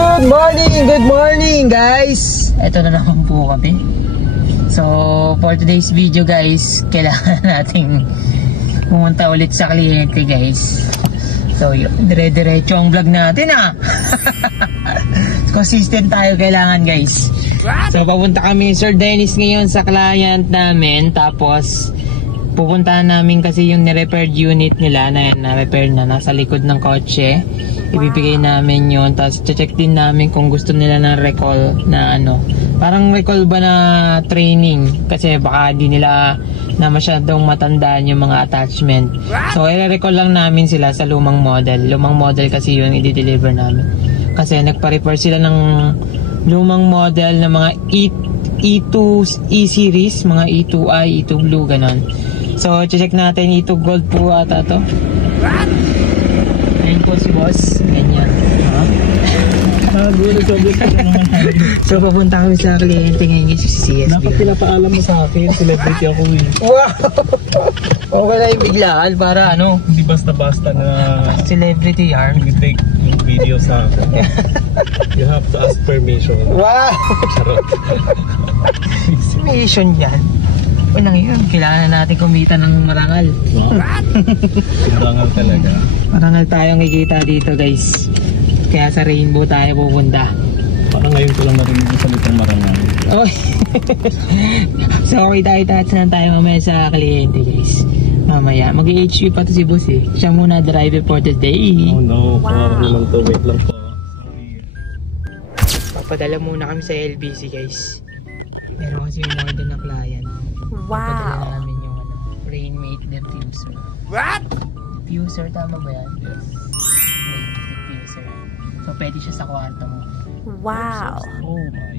Good morning guys! Ito na naman po kami. So, for today's video guys, kailangan nating pumunta ulit sa kliyente guys. So, dire-diretso ang vlog natin Consistent tayo kailangan guys. So, papunta kami Sir Dennis ngayon sa client namin. Tapos, pupuntahan namin kasi yung ni-repaired unit nila na na-repair na nasa likod ng kotse. Ibibigay namin yun. Tapos check din namin kung gusto nila ng recall na parang recall ba na training. Kasi baka di nila na masyadong matandaan yung mga attachment. So i-recall lang namin sila sa lumang model. Lumang model kasi yun i-deliver namin. Kasi nagpa-repair sila ng lumang model na mga E2 E-series. Mga E2i, E2 Blue, ganon. So check natin. E2 Gold po ata to. Ayan po si boss. Ganyan. So papunta kami sa kliyente ngayon sa CSB. Pinapaalam mo sa akin, celebrity ako eh. Wow! Okay na yung biglaan para Hindi basta-basta na celebrity yarn. i-take yung video sa akin. You have to ask permission. Wow! Charot. Mission yan. Unang yun, kailangan natin kumita ng marangal. Marangal talaga. Marangal tayong kikita dito guys. Kaya sa Rainbow tayo pupunta. Parang ngayon ko lang narinig yung salitang marangal. Oh. So kita-tats na tayo mamaya sa kliyente guys. Mamaya, mag-HV pa to si boss eh. Siya muna driver for today. Oh no, parang naman to. Wait lang po. Sorry. Papadala muna kami sa LBC guys. Meron kasi yung order na client. Papadala namin yung Rainmate diffuser. What? Diffuser, tama ba yan? Yes. Diffuser. So pwede siya sa kwarto mo. Wow. Oh my.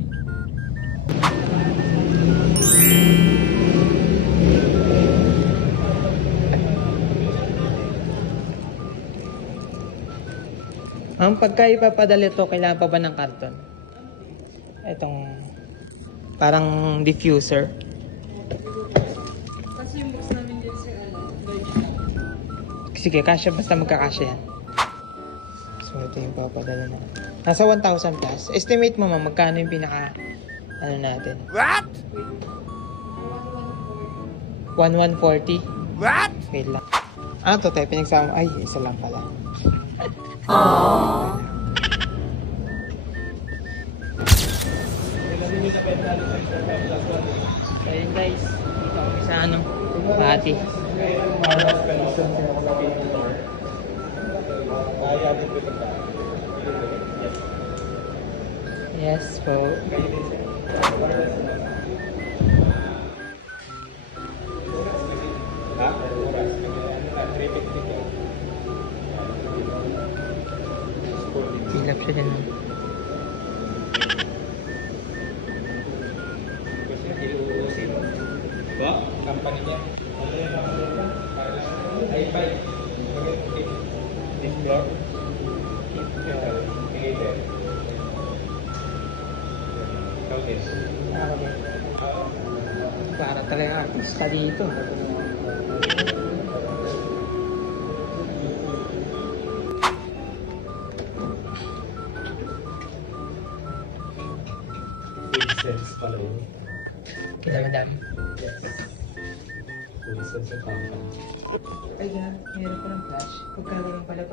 Ang pagka ipapadala ito, kailangan pa ba ng karton? Itong parang diffuser. Kasi yung box namin din sa sige, kasya, basta magkakasya yan. So ito yung papadala na. Nasa 1,000 plus. Estimate mo magkano yung pinaka natin? What? 1,140? What? Wait lang. Ano to tayo? Pinagsama? Ay, isa lang pala. Aww. Ayun guys, dito kami sa Pati. Yes po. Hilap siya din. Ba? Company niya. I5. This floor. Okay. Para talaga artista dito. Sense pala yun. Madami. Yes. Full sense of company. Ay, meron pa ng flash. Pagkano lang pala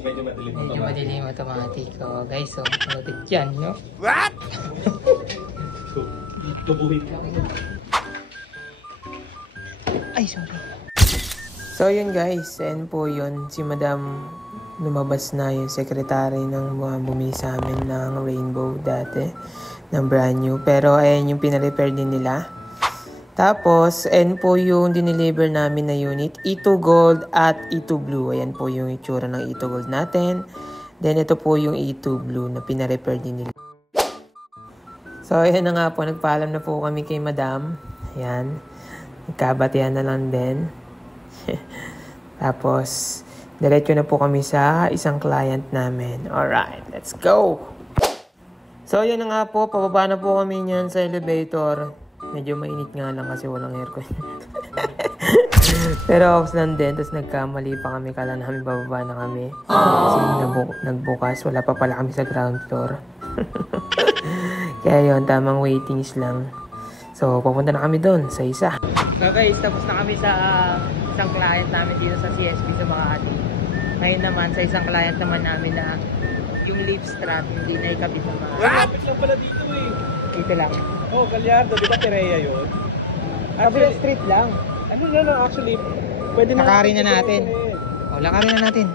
Medyo madilim automatic. Medyo madilim automatic. So, guys, malapit yan, no? What? Tubuhin ka. Ay, sorry. So, yun guys. And po yun. Si Madam lumabas na yung secretary ng mga bumili sa amin ng Rainbow dati. Ng brand new. Pero, ayan yung pinarepair din nila. Tapos, ayan po yung dineliver namin na unit. E2 Gold at E2 Blue. Ayan po yung itsura ng E2 Gold natin. Then, ito po yung E2 Blue na pinarepair din nila. So, ayan na nga po. Nagpaalam na po kami kay Madam. Ayan. Nagkabatihan na lang din. Tapos, diretso na po kami sa isang client namin. Alright, let's go! So, yun na nga po. Pababa na po kami niyan sa elevator. Medyo mainit nga lang kasi walang aircon. Pero off lang din, tapos nagkamali pa kami, kala namin bababa na kami. Kasi nagbukas, wala pa pala kami sa ground floor. Kaya yun, tamang waitings lang. So, pupunta na kami doon sa isa. So guys, tapos na kami sa isang client namin dito sa CSP sa Makati. Ngayon naman, sa isang client naman namin na yung lip strap hindi na ikabit ng mga... Kapit lang pala dito eh. Dito lang. Oh, Gallardo, di ba Terea yun? Kabilang street lang. Ano na actually, pwede na Lakarin na natin. O, lakarin na natin.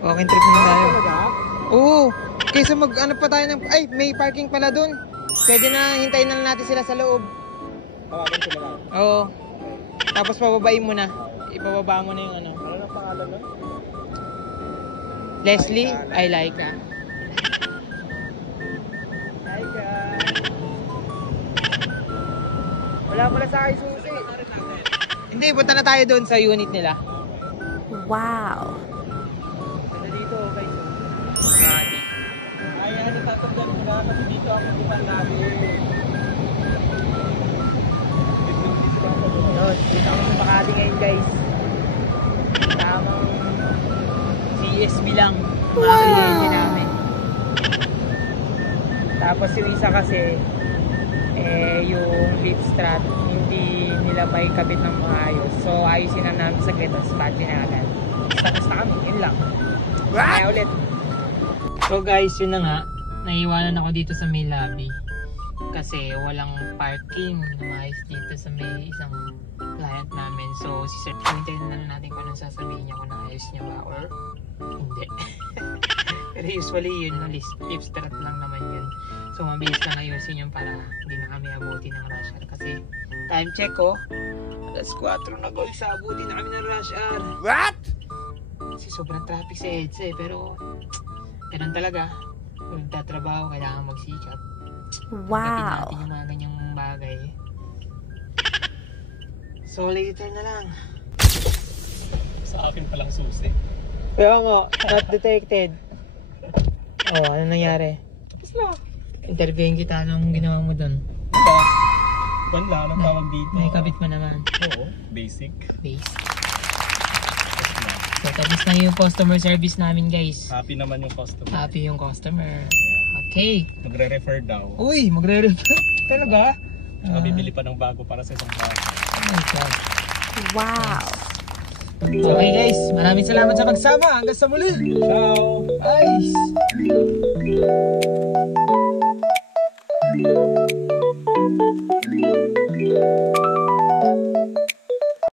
Okay, trip na tayo. Oo. Kaysa ano pa tayo ng... Ay, may parking pala dun. Pwede na hintayin na natin sila sa loob. Tawagan sila lang. Oo. Tapos pababain mo na. Ipababa mo na yung ano. Ano ang pangalan nun? Leslie, I like ka. Laika. Wala pala sa akin susi. Hindi, punta na tayo doon sa unit nila. Wow. Punta dito, okay. Makati. Ay, ano tatandaan ko na kasi dito ako pupunta namin. Yun, dito kami sa Makati ngayon guys. Tamang CSB lang. Wow! Namin. Tapos yung isa kasi, yung lip strap, hindi nila may kabit ng maayos. So ayusin na namin sa tapos battery na agad. Tapos na kami, yun lang. Kaya ulit. So guys, yun na nga. Naiiwanan ako dito sa may lobby. Kasi walang parking na maayos dito sa may isang client namin. So si Sir, hintayin na lang natin kung anong sasabihin niya kung naayos niya ba or hindi. Pero usually yun, lip strap lang naman yun. So mabilis lang ayusin yun para hindi na kami abutin ng rush hour. Kasi time check ko, alas 4 na guys, abutin na kami ng rush hour. What? Kasi sobrang traffic sa EDSA eh. Pero ganun talaga. Kung nagtatrabaho, kailangan magsikap. Wow. Natin yung mga ganyang bagay. So later na lang. Sa akin palang susi. Kaya nga, not detected. Oh, ano nangyari? Tapos na. Interviewin kita, anong ginawa mo dun? Wala, anong tawag dito? May kabit mo naman. Oo, basic. Base. So, tapos na yung customer service namin guys. Happy naman yung customer. Happy yung customer. Okay. Magre-refer daw. Uy, magre-refer. Talaga? Tsaka bibili pa ng bago para sa isang bago. Oh my God. Wow. Okay guys, maraming salamat sa pagsama. Hanggang sa muli. Ciao! Nice.